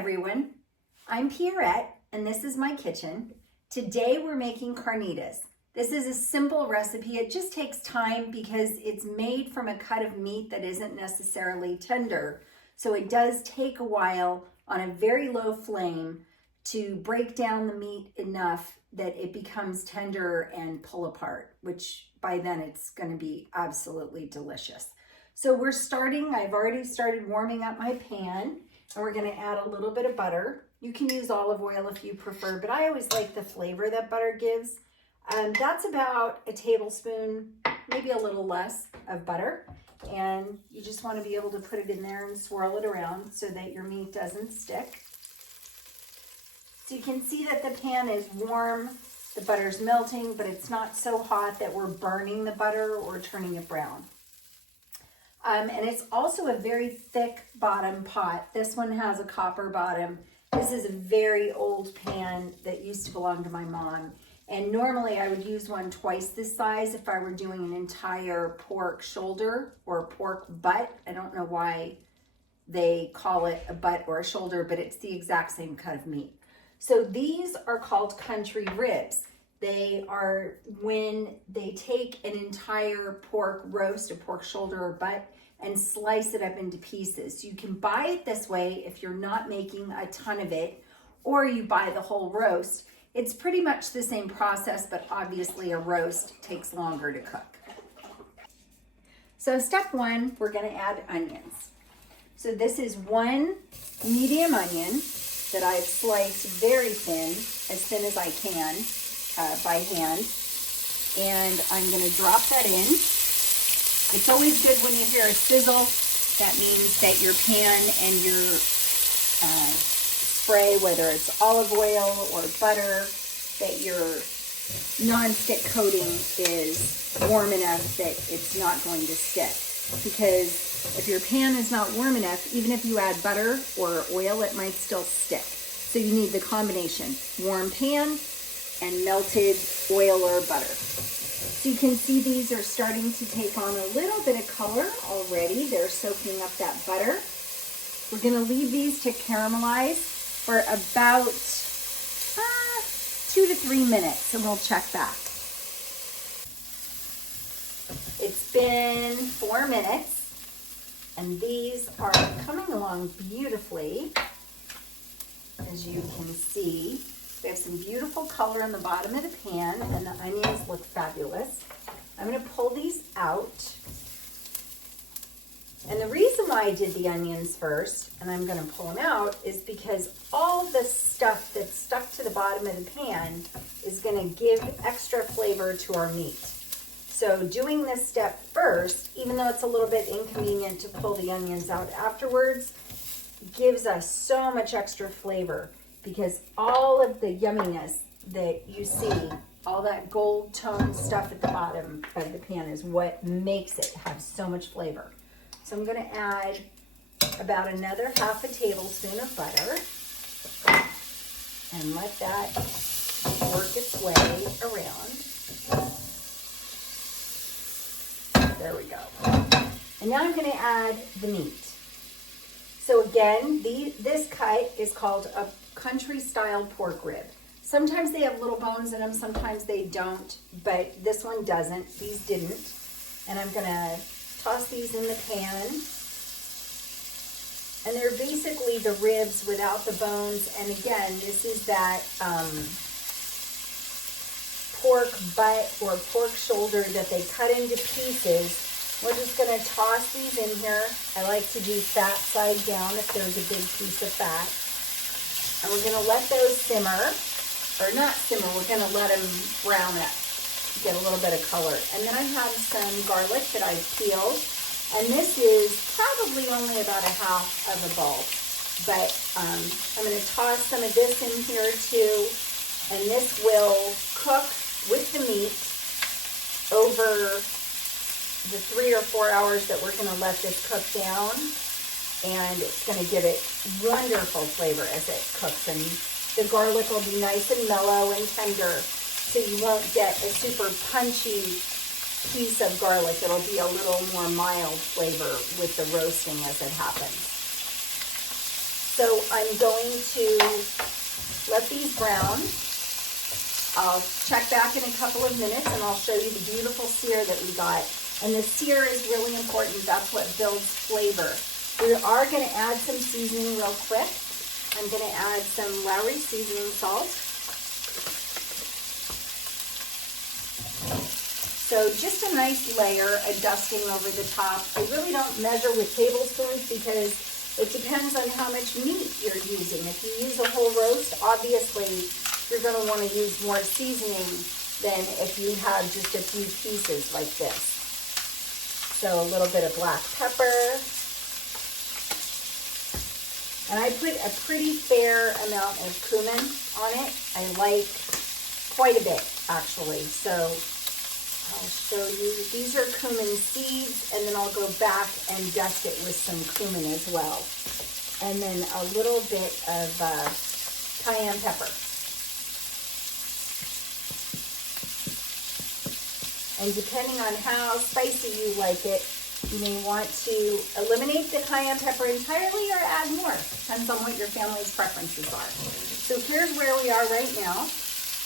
everyone, I'm Pierrette and this is my kitchen. Today we're making carnitas. This is a simple recipe. It just takes time because it's made from a cut of meat that isn't necessarily tender. So it does take a while on a very low flame to break down the meat enough that it becomes tender and pull apart, which by then it's going to be absolutely delicious. So I've already started warming up my pan, and we're going to add a little bit of butter. You can use olive oil if you prefer, but I always like the flavor that butter gives. That's about a tablespoon, maybe a little less of butter. And you just want to be able to put it in there and swirl it around so that your meat doesn't stick. So you can see that the pan is warm, the butter's melting, but it's not so hot that we're burning the butter or turning it brown. And it's also a very thick bottom pot. This one has a copper bottom. This is a very old pan that used to belong to my mom. And normally I would use one twice this size if I were doing an entire pork shoulder or pork butt. I don't know why they call it a butt or a shoulder, but it's the exact same cut of meat. So these are called country ribs. They are when they take an entire pork roast, a pork shoulder or butt, and slice it up into pieces. So you can buy it this way if you're not making a ton of it, or you buy the whole roast. It's pretty much the same process, but obviously a roast takes longer to cook. So step one, we're gonna add onions. So this is one medium onion that I've sliced very thin as I can by hand. And I'm gonna drop that in. It's always good when you hear a sizzle. That means that your pan and your spray, whether it's olive oil or butter, that your non-stick coating is warm enough that it's not going to stick. Because if your pan is not warm enough, even if you add butter or oil, it might still stick. So you need the combination, warm pan and melted oil or butter. So you can see these are starting to take on a little bit of color already. They're soaking up that butter. We're gonna leave these to caramelize for about 2 to 3 minutes, and we'll check back. It's been 4 minutes, and these are coming along beautifully. As you can see, we have some beautiful color in the bottom of the pan, and the onions look fabulous. I'm gonna pull these out. And the reason why I did the onions first, and I'm gonna pull them out, is because all the stuff that's stuck to the bottom of the pan is gonna give extra flavor to our meat. So doing this step first, even though it's a little bit inconvenient to pull the onions out afterwards, gives us so much extra flavor because all of the yumminess that you see, all that gold tone stuff at the bottom of the pan is what makes it have so much flavor. So I'm gonna add about another half a tablespoon of butter and let that work its way around. There we go. And now I'm gonna add the meat. So again, this cut is called a country style pork rib. Sometimes they have little bones in them, sometimes they don't, but this one doesn't, these didn't. And I'm gonna toss these in the pan. And they're basically the ribs without the bones. And again, this is that pork butt or pork shoulder that they cut into pieces. We're just gonna toss these in here. I like to do fat side down if there's a big piece of fat. And we're gonna let those simmer, or not simmer, we're gonna let them brown up, get a little bit of color. And then I have some garlic that I peeled, and this is probably only about a half of a bulb. But I'm gonna toss some of this in here too, and this will cook with the meat over the 3 or 4 hours that we're gonna let this cook down, and it's gonna give it wonderful flavor as it cooks, and the garlic will be nice and mellow and tender, so you won't get a super punchy piece of garlic. It'll be a little more mild flavor with the roasting as it happens. So I'm going to let these brown. I'll check back in a couple of minutes and I'll show you the beautiful sear that we got. And the sear is really important. That's what builds flavor. We are going to add some seasoning real quick. I'm going to add some Lowry seasoning salt. So just a nice layer, a dusting over the top. I really don't measure with tablespoons because it depends on how much meat you're using. If you use a whole roast, obviously you're going to want to use more seasoning than if you have just a few pieces like this. So a little bit of black pepper. And I put a pretty fair amount of cumin on it. I like quite a bit, actually. So I'll show you. These are cumin seeds, and then I'll go back and dust it with some cumin as well. And then a little bit of cayenne pepper. And depending on how spicy you like it, you may want to eliminate the cayenne pepper entirely or add more. Depends on what your family's preferences are. So here's where we are right now.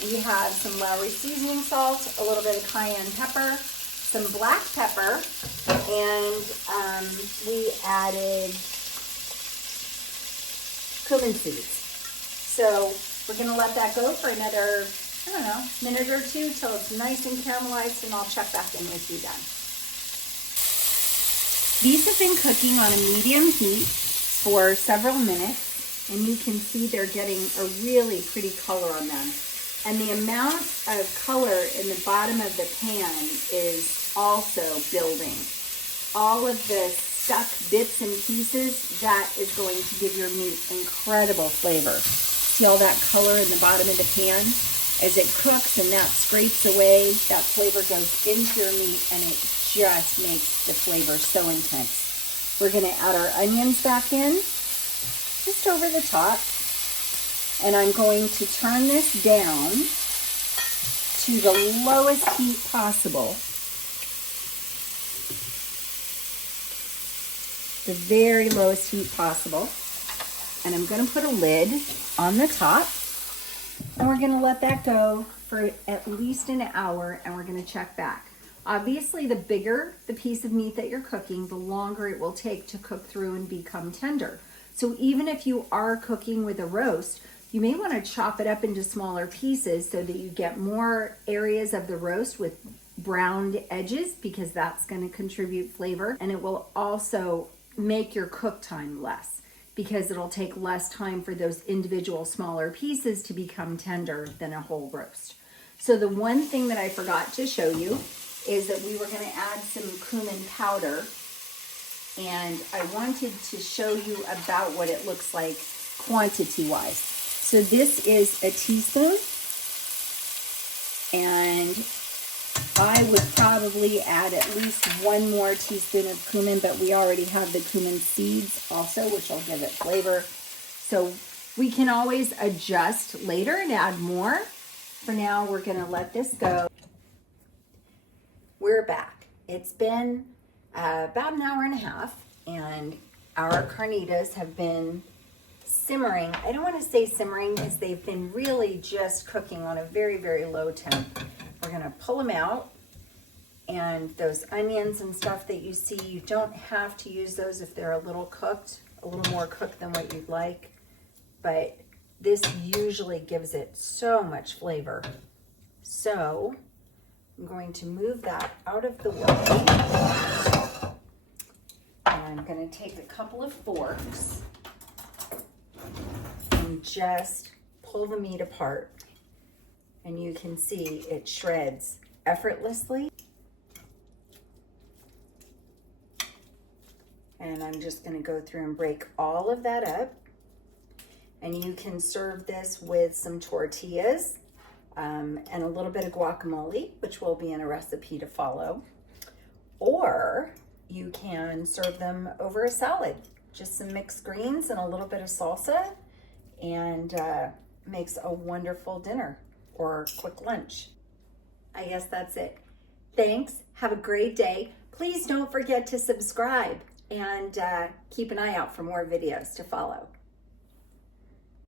We have some Lowry seasoning salt, a little bit of cayenne pepper, some black pepper, and we added cumin seeds. So we're going to let that go for another, I don't know, minute or two till it's nice and caramelized, and I'll check back in with you then. These have been cooking on a medium heat for several minutes, and you can see they're getting a really pretty color on them. And the amount of color in the bottom of the pan is also building. All of the stuck bits and pieces, that is going to give your meat incredible flavor. See all that color in the bottom of the pan? As it cooks and that scrapes away, that flavor goes into your meat and it just makes the flavor so intense. We're going to add our onions back in, just over the top. And I'm going to turn this down to the lowest heat possible. The very lowest heat possible. And I'm going to put a lid on the top. And we're going to let that go for at least an hour, and we're going to check back. Obviously, the bigger the piece of meat that you're cooking, the longer it will take to cook through and become tender. So even if you are cooking with a roast, you may want to chop it up into smaller pieces so that you get more areas of the roast with browned edges, because that's going to contribute flavor, and it will also make your cook time less, because it'll take less time for those individual smaller pieces to become tender than a whole roast. So the one thing that I forgot to show you is that we were going to add some cumin powder, and I wanted to show you about what it looks like quantity-wise. So this is a teaspoon, and I would probably add at least one more teaspoon of cumin, but we already have the cumin seeds also, which will give it flavor. So we can always adjust later and add more. For now, we're going to let this go. We're back. It's been about an hour and a half, and our carnitas have been simmering. I don't want to say simmering, because they've been really just cooking on a very, very low temp. We're going to pull them out, and those onions and stuff that you see, you don't have to use those if they're a little cooked, a little more cooked than what you'd like, but this usually gives it so much flavor. So I'm going to move that out of the way, and I'm going to take a couple of forks and just pull the meat apart. And you can see it shreds effortlessly. And I'm just going to go through and break all of that up. And you can serve this with some tortillas and a little bit of guacamole, which will be in a recipe to follow. Or you can serve them over a salad. Just some mixed greens and a little bit of salsa, and makes a wonderful dinner or quick lunch. I guess that's it. Thanks. Have a great day. Please don't forget to subscribe, and keep an eye out for more videos to follow.